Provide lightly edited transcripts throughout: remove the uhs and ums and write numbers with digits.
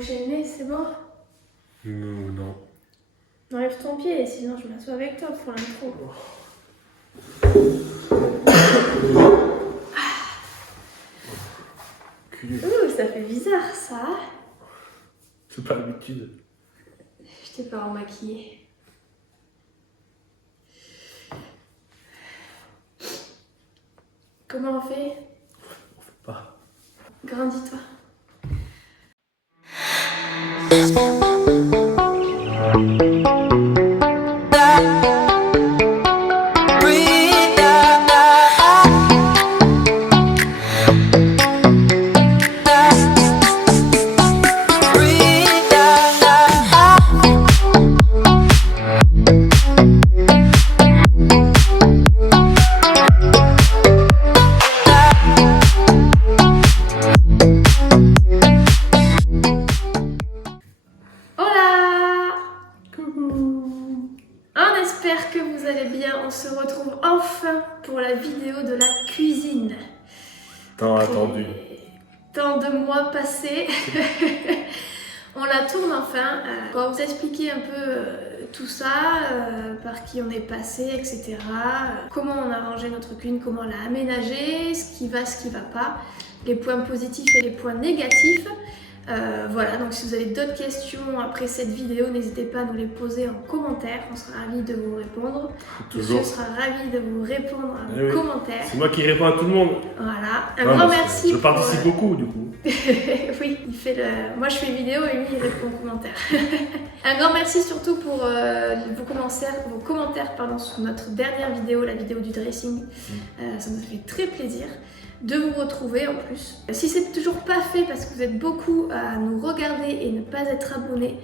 boucher le nez, c'est bon? Non. Enlève ton pied, sinon je m'assois avec toi pour l'intro. Ouh, ça fait bizarre ça. C'est pas l'habitude. Je t'ai pas remaquillée. Comment on fait? On fait pas. Grandis-toi. J'espère que vous allez bien, on se retrouve enfin pour la vidéo de la cuisine. Tant attendu. Tant de mois passés. On la tourne enfin. On va vous expliquer un peu tout ça, par qui on est passé, etc. Comment on a rangé notre cuisine, comment on l'a aménagée, ce qui va pas, les points positifs et les points négatifs. Voilà, donc si vous avez d'autres questions après cette vidéo, n'hésitez pas à nous les poser en commentaire, on sera ravis de vous répondre. Toujours. Je serai ravie de vous répondre à vos commentaires. C'est moi qui réponds à tout le monde. Voilà, un grand merci. Je participe beaucoup du coup. Oui, il fait le... Moi je fais vidéo et lui il répond aux commentaires. Un grand merci surtout pour vos commentaires sur notre dernière vidéo, la vidéo du dressing. Ça nous fait très plaisir de vous retrouver en plus. Si c'est toujours pas fait parce que vous êtes beaucoup à nous regarder et ne pas être abonnés,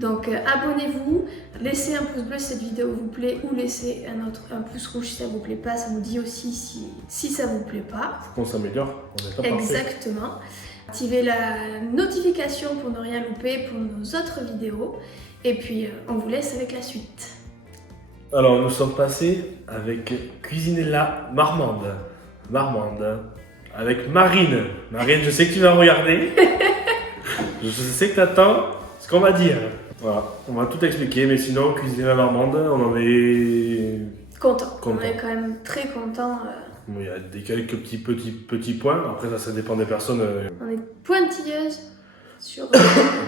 donc abonnez-vous, laissez un pouce bleu si cette vidéo vous plaît ou laissez un pouce rouge si ça vous plaît pas, ça nous dit aussi si ça vous plaît pas. Faut qu'on s'améliore, on n'est pas parfait. Exactement. Activez la notification pour ne rien louper pour nos autres vidéos et puis on vous laisse avec la suite. Alors nous sommes passés avec Cuisinella Marmande. Avec Marine. Marine, je sais que tu vas regarder. Je sais que tu attends ce qu'on va dire. Voilà, on va tout expliquer, mais sinon, Cuisinella Marmande, on en est... Content. On est quand même très content. Bon, il y a quelques petits points, après ça dépend des personnes. On est pointilleuse sur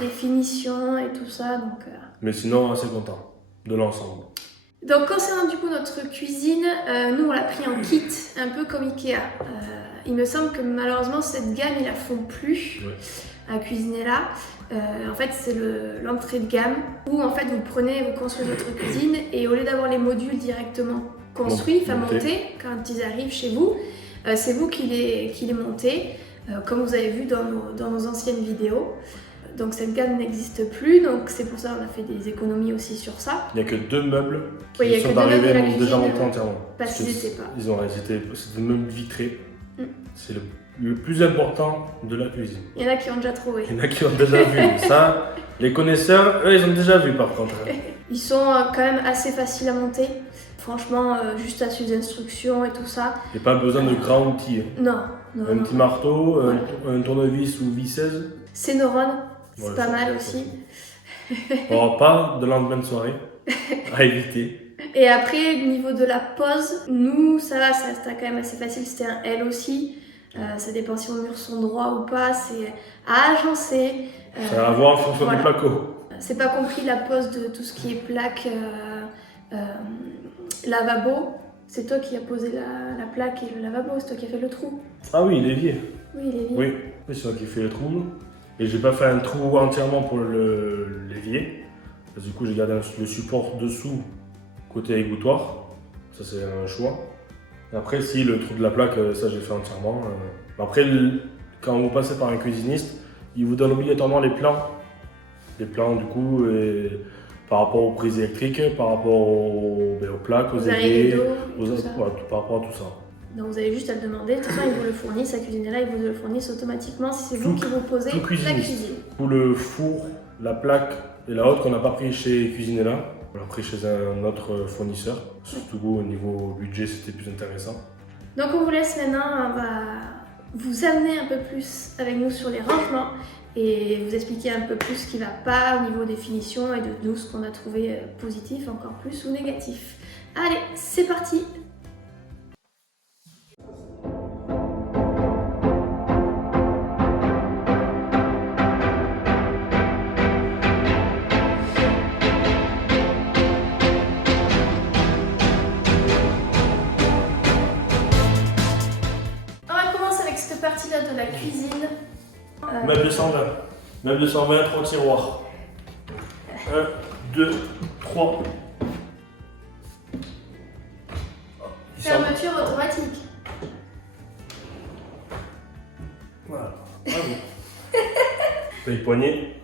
les finitions et tout ça, donc... Mais sinon, assez content de l'ensemble. Donc concernant du coup notre cuisine, nous on l'a pris en kit, un peu comme Ikea. Il me semble que malheureusement cette gamme ils la font plus à Cuisinella. En fait c'est l'entrée de gamme où en fait vous construisez votre cuisine et au lieu d'avoir les modules directement construits, montés quand ils arrivent chez vous, c'est vous qui les montez, comme vous avez vu dans nos anciennes vidéos. Donc cette gamme n'existe plus, donc c'est pour ça qu'on a fait des économies aussi sur ça. Il n'y a que 2 meubles qui sont arrivés déjà montés entièrement. Parce qu'ils n'étaient pas. C'était des meubles vitrés. C'est le plus important de la cuisine. Il y en a qui ont déjà trouvé. Il y en a qui ont déjà vu. Ça, les connaisseurs, eux, ils ont déjà vu par contre. Ils sont quand même assez faciles à monter. Franchement, juste à suivre les instructions et tout ça. Il n'y a pas besoin de grands outils. Non. Un petit marteau, un tournevis ou visseuse. Scénorone. C'est pas mal aussi. Alors, pas de lendemain de soirée, à éviter. Et après, au niveau de la pose, nous, ça va, ça reste quand même assez facile. C'était un L aussi. Ça dépend si vos murs sont droits ou pas. C'est à agencer. Ça va avoir en fonction du placo. C'est pas compris la pose de tout ce qui est plaque lavabo. C'est toi qui as posé la plaque et le lavabo. C'est toi qui as fait le trou. Ah oui, l'évier. Oui, l'évier. Oui, c'est moi qui ai fait le trou. Et j'ai pas fait un trou entièrement pour l'évier. Du coup, j'ai gardé le support dessous, côté égouttoir. Ça, c'est un choix. Et après, si le trou de la plaque, ça, j'ai fait entièrement. Après, quand vous passez par un cuisiniste, il vous donne obligatoirement les plans. Les plans, du coup, par rapport aux prises électriques, par rapport aux plaques, aux éviers, par rapport à tout ça. Donc vous avez juste à le demander, de toute façon ils vous le fournissent, à Cuisinella ils vous le fournissent automatiquement si c'est vous qui vous posez la cuisine. Pour le four, la plaque et la haute qu'on n'a pas pris chez Cuisinella, on l'a pris chez un autre fournisseur, surtout au niveau budget c'était plus intéressant. Donc on vous laisse maintenant, on va vous amener un peu plus avec nous sur les rangements et vous expliquer un peu plus ce qui ne va pas au niveau des finitions et de nous ce qu'on a trouvé positif encore plus ou négatif. Allez, c'est parti! Partie-là de la cuisine. Meuble 220. Meuble 220, 3 tiroirs. 1, 2, 3. Fermeture automatique. Voilà. Bravo. Les poignées.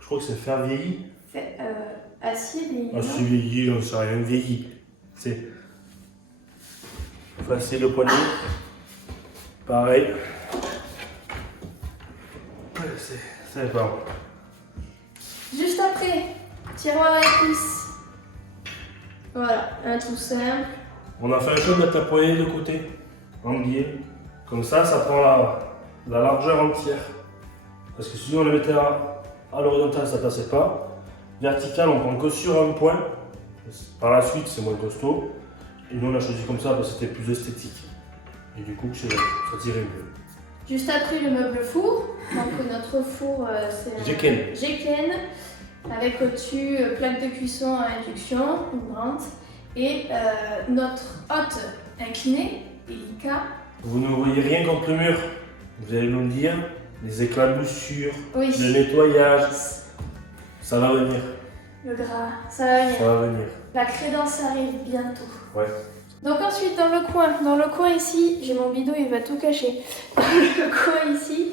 Je crois que c'est fer vieilli. Acier vieilli. Acier vieilli, j'en sais rien. Vieilli. C'est facile le poignet. Pareil. C'est bon. Juste après, tiroir à épices. Voilà, un tout simple. On a fait un choix de mettre la poignée de côté, en biais. Comme ça, ça prend la largeur entière. Parce que si on le mettait à l'horizontale, ça ne passait pas. Vertical, on prend que sur un point. Par la suite, c'est moins costaud. Et nous, on a choisi comme ça parce que c'était plus esthétique. Et du coup, ça tirait mieux. Juste après le meuble four, donc notre four c'est un Geken avec au-dessus plaque de cuisson à induction, une grande, et notre hotte inclinée, Elica. Vous ne voyez rien contre le mur, vous allez nous le dire, les éclaboussures, oui. Le nettoyage, ça va venir. Le gras, ça va venir. Ça va venir. La crédence arrive bientôt. Ouais. Donc ensuite dans le coin ici, j'ai mon bidon, il va tout cacher. Dans le coin ici,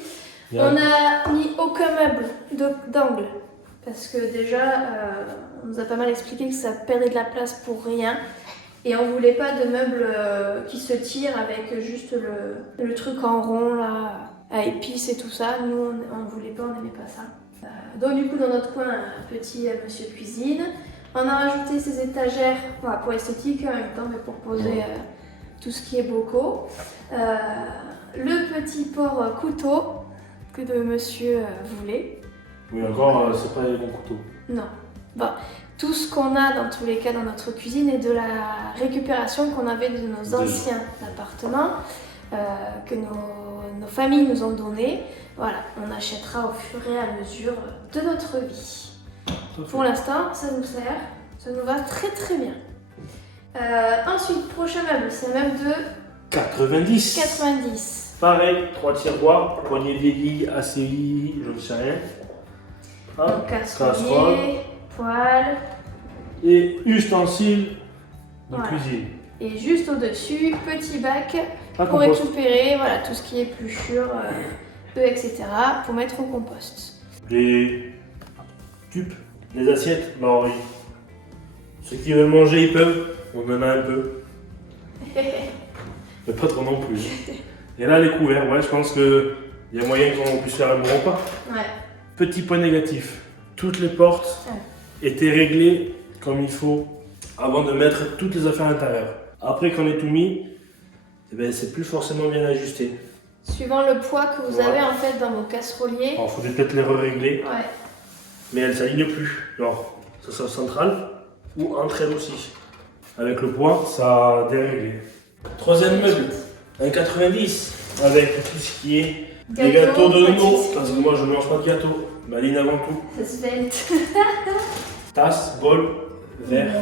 on n'a mis aucun meuble d'angle. Parce que déjà, on nous a pas mal expliqué que ça perdait de la place pour rien. Et on voulait pas de meubles qui se tirent avec juste le truc en rond là, à épices et tout ça. Nous, on voulait pas, on n'aimait pas ça. Donc du coup, dans notre coin, un petit monsieur cuisine. On a rajouté ces étagères pour esthétique en même temps, mais pour poser tout ce qui est bocaux. Le petit porc couteau que de monsieur voulait. Oui, encore, c'est pas les bons couteaux. Non. Bon, tout ce qu'on a dans tous les cas dans notre cuisine est de la récupération qu'on avait de nos anciens appartements, que nos familles nous ont donné. Voilà, on achètera au fur et à mesure de notre vie. Pour l'instant, ça nous sert, ça nous va très très bien. Ensuite, prochain meuble, c'est un meuble de 90. Pareil, 3 tiroirs, poignée vieillie, ACI, je ne sais rien. Donc casserole, poêle. Et ustensiles de cuisine. Et juste au-dessus, petit bac pour récupérer tout ce qui est épluchure, œufs, etc. pour mettre au compost. Les tubes, les assiettes, non, ceux qui veulent manger, ils peuvent. On en a un peu. Mais pas trop non plus. Et là, les couverts, je pense qu'il y a moyen qu'on puisse faire un bon repas. Ouais. Petit point négatif, toutes les portes étaient réglées comme il faut avant de mettre toutes les affaires à l'intérieur. Après qu'on ait tout mis, c'est plus forcément bien ajusté. Suivant le poids que vous avez en fait dans vos casseroliers. Il faudrait peut-être les régler. Ouais. Mais elles ne s'alignent plus. Alors, ça sera central ou entre elles aussi. Avec le poids, ça a déréglé. Troisième meuble, un 90 avec tout ce qui est des gâteaux de Nono. Parce que moi je ne mange pas de gâteaux. Maline avant tout. Svelte. Tasse, bol, verre.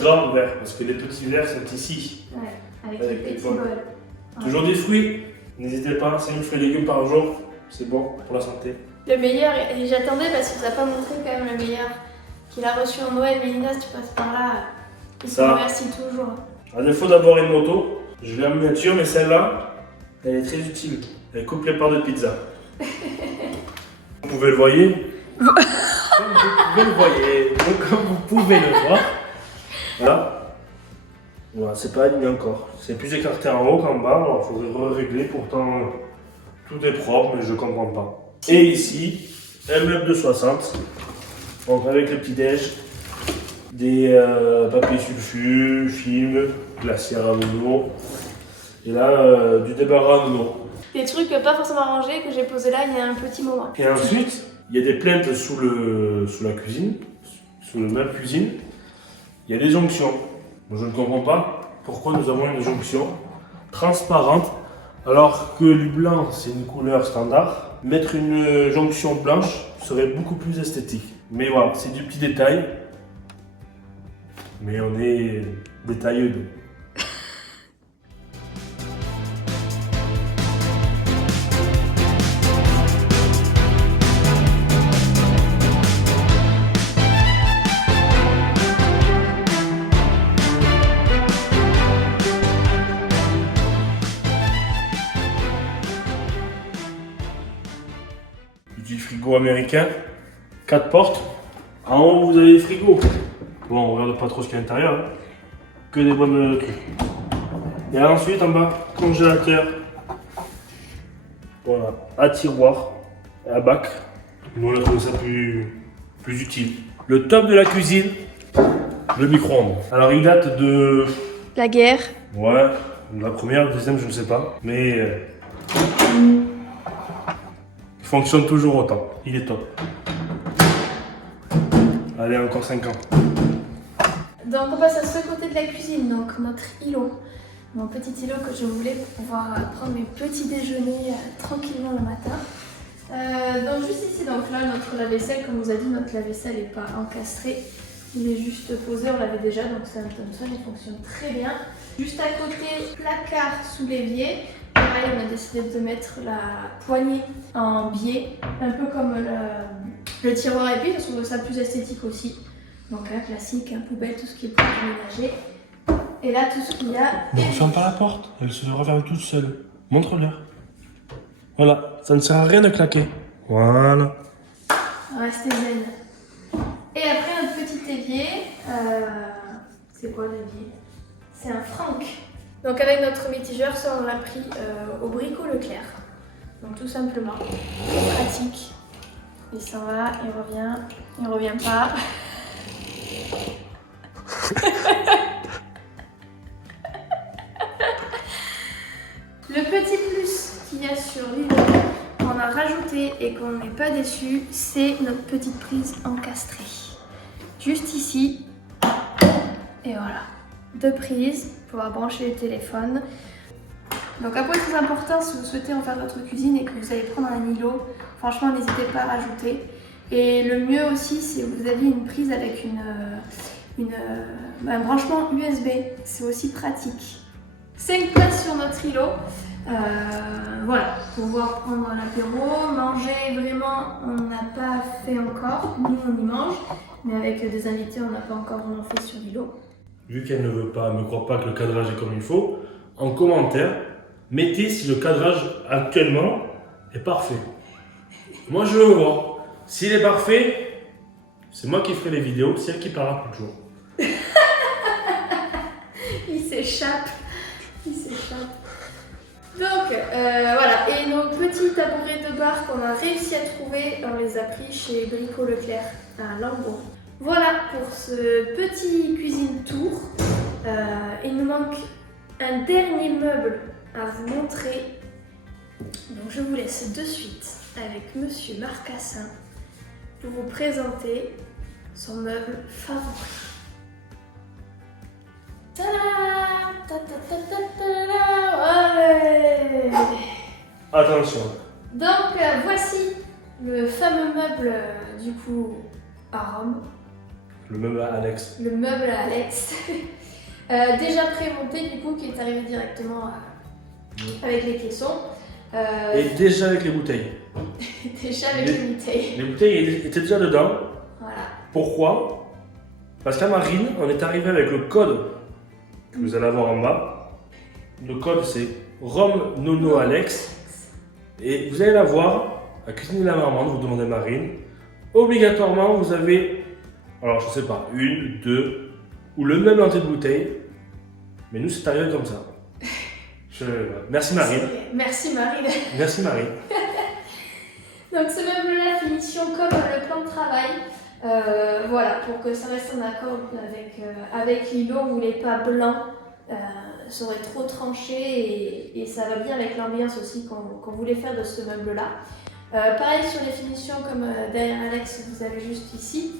Grand verre, parce que les petits verres sont ici. Ouais, avec les petits bols. Toujours des fruits. N'hésitez pas, 5 fruits et légumes par jour. C'est bon pour la santé. Le meilleur, et j'attendais parce qu'il ne vous a pas montré quand même le meilleur qu'il a reçu en Noël. Mélinda, si tu passes par là, il te remercie toujours. À défaut d'avoir une moto, je l'ai en miniature, mais celle-là, elle est très utile. Elle coupe les parts de pizza. Vous pouvez le voir. Comme vous pouvez le voir. Voilà, c'est pas aligné encore. C'est plus écarté en haut qu'en bas, alors il faudrait régler. Pourtant, tout est propre, mais je comprends pas. Et ici, un meuble de 60. Donc avec le petit-déj, des papiers sulfus, films, glacière à Nono. Et là, du débarras à Nono. des trucs pas forcément rangés que j'ai posés là il y a un petit moment. Et ensuite, il y a des plaintes sous la cuisine, sous le meuble cuisine. Il y a des jonctions. Moi, je ne comprends pas pourquoi nous avons une jonction transparente alors que le blanc c'est une couleur standard. Mettre une jonction blanche serait beaucoup plus esthétique. Mais voilà, c'est du petit détail. Mais on est détailleux. Nous. Du frigo américain, 4 portes. En haut, vous avez le frigo. Bon, on regarde pas trop ce qu'il y a à l'intérieur. Hein. Que des bonnes trucs. Et ensuite, en bas, congélateur. Voilà, à tiroir, à bac. Nous, on a trouvé ça plus utile. Le top de la cuisine, le micro-ondes. Alors, il date de... La guerre. Ouais, la première, la deuxième, je ne sais pas. Mais... il fonctionne toujours autant. Il est top. Allez, encore 5 ans. Donc on passe à ce côté de la cuisine, donc notre îlot. Mon petit îlot que je voulais pour pouvoir prendre mes petits déjeuners tranquillement le matin. Donc juste ici, donc là notre lave-vaisselle, comme on vous a dit, notre lave-vaisselle n'est pas encastré. Il est juste posé, on l'avait déjà, donc c'est un Thomson, il fonctionne très bien. Juste à côté, placard sous l'évier. Pareil, on a décidé de mettre la poignée en biais, un peu comme le tiroir à épices, parce qu'on veut ça plus esthétique aussi. Donc un classique, un poubelle, tout ce qui est pour ménager. Et là, tout ce qu'il y a... Ne referme pas la porte, elle se referme toute seule. Montre-leur. Voilà, ça ne sert à rien de claquer. Voilà. Restez zen. Et après, un petit évier. C'est quoi l'évier? C'est un Franck. Donc avec notre mitigeur, ça on l'a pris au Brico Leclerc. Donc tout simplement, pratique. Il s'en va, il revient pas. Le petit plus qu'il y a sur l'îlot, qu'on a rajouté et qu'on n'est pas déçu, c'est notre petite prise encastrée. Juste ici, et voilà. 2 prises pour pouvoir brancher les téléphones. Donc un point très important, si vous souhaitez en faire votre cuisine et que vous allez prendre un îlot, franchement n'hésitez pas à rajouter. Et le mieux aussi, c'est que vous aviez une prise avec un branchement USB, c'est aussi pratique. 5 places sur notre îlot, voilà, pour pouvoir prendre un apéro, manger vraiment, on n'a pas fait encore, nous on y mange, mais avec des invités on n'a pas encore vraiment fait sur l'îlot. Vu qu'elle ne croit pas que le cadrage est comme il faut, en commentaire, mettez si le cadrage actuellement est parfait. Moi je veux voir. S'il est parfait, c'est moi qui ferai les vidéos, c'est elle qui parlera toujours. Il s'échappe. Donc voilà, et nos petits tabourets de bar qu'on a réussi à trouver, on les a pris chez Brico Leclerc à Lambeau. Voilà pour ce petit cuisine tour. Il nous manque un dernier meuble à vous montrer. Donc je vous laisse de suite avec Monsieur Marcassin pour vous présenter son meuble favori. Ta-da! Ta-ta-ta-ta-ta-ta! Ouais! Attention. Donc voici le fameux meuble du coup à Rome. Le meuble à Alex. Le meuble à Alex. Déjà pré-monté du coup qui est arrivé directement avec les caissons. Et déjà avec les bouteilles. Déjà avec les bouteilles. Les bouteilles étaient déjà dedans. Voilà. Pourquoi? Parce qu'à Marine, on est arrivé avec le code que vous allez avoir en bas. Le code c'est Rome Nono Alex. Et vous allez l'avoir à Cuisiner la Marmande, vous demandez Marine. Obligatoirement, vous avez, alors je sais pas, 1, 2 ou le même entier de bouteille. Mais nous, c'est arrivé comme ça. Merci Marine. Merci Marine. Merci Marine. Donc ce meuble-là, finition comme le plan de travail. Voilà, pour que ça reste en accord avec l'îlot, on ne voulait pas blanc serait trop tranché et ça va bien avec l'ambiance aussi qu'on voulait faire de ce meuble-là. Pareil sur les finitions comme derrière Alex, vous avez juste ici,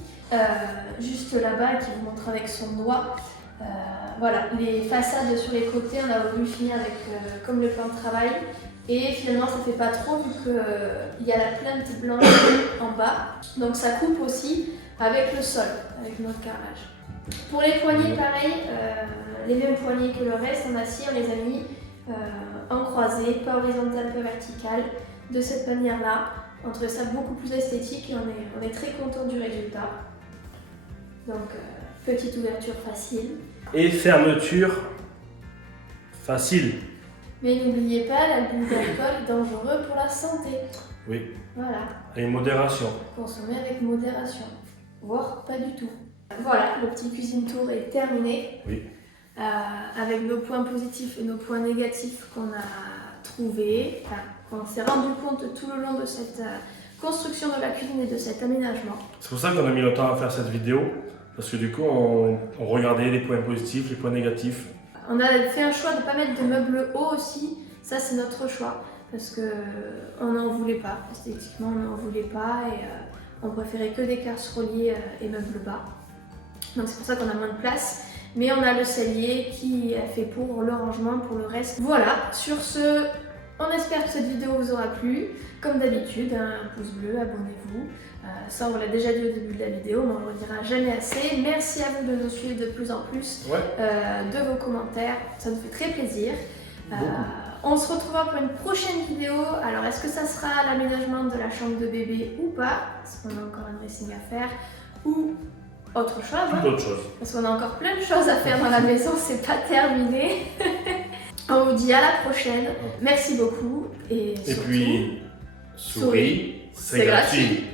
juste là-bas qui vous montre avec son doigt. Voilà, les façades sur les côtés, on a voulu finir avec comme le plan de travail. Et finalement, ça fait pas trop vu qu'il y a la plainte blanche en bas. Donc ça coupe aussi avec le sol, avec notre carrelage. Pour les poignées, pareil, les mêmes poignées que le reste en acier, on les a mis en croisée, pas horizontale, pas verticale, de cette manière-là. On trouve ça beaucoup plus esthétique et on est très content du résultat. Donc, petite ouverture facile. Et fermeture facile. Mais n'oubliez pas, l'abus d'alcool est dangereux pour la santé. Oui. Voilà. Et modération. Consommer avec modération, voire pas du tout. Voilà, le petit cuisine tour est terminé. Oui. Avec nos points positifs et nos points négatifs qu'on a trouvés, qu'on s'est rendu compte tout le long de cette construction de la cuisine et de cet aménagement. C'est pour ça qu'on a mis longtemps à faire cette vidéo, parce que du coup on regardait les points positifs, les points négatifs. On a fait un choix de ne pas mettre de meubles hauts aussi, ça c'est notre choix, parce qu'on n'en voulait pas, esthétiquement on n'en voulait pas et on préférait que des casseroliers et meubles bas. Donc c'est pour ça qu'on a moins de place, mais on a le cellier qui est fait pour le rangement, pour le reste. Voilà, sur ce, on espère que cette vidéo vous aura plu. Comme d'habitude, un pouce bleu, abonnez-vous. Ça, on l'a déjà dit au début de la vidéo, mais on ne le dira jamais assez. Merci à vous de nous suivre de plus en plus, de vos commentaires, ça nous fait très plaisir. On se retrouvera pour une prochaine vidéo. Alors, est-ce que ça sera l'aménagement de la chambre de bébé ou pas? Parce qu'on a encore un dressing à faire. Ou autre chose. Tout autre chose. Parce qu'on a encore plein de choses à faire dans la maison, c'est pas terminé. On vous dit à la prochaine. Merci beaucoup. Et surtout, puis, souris, c'est gratuit.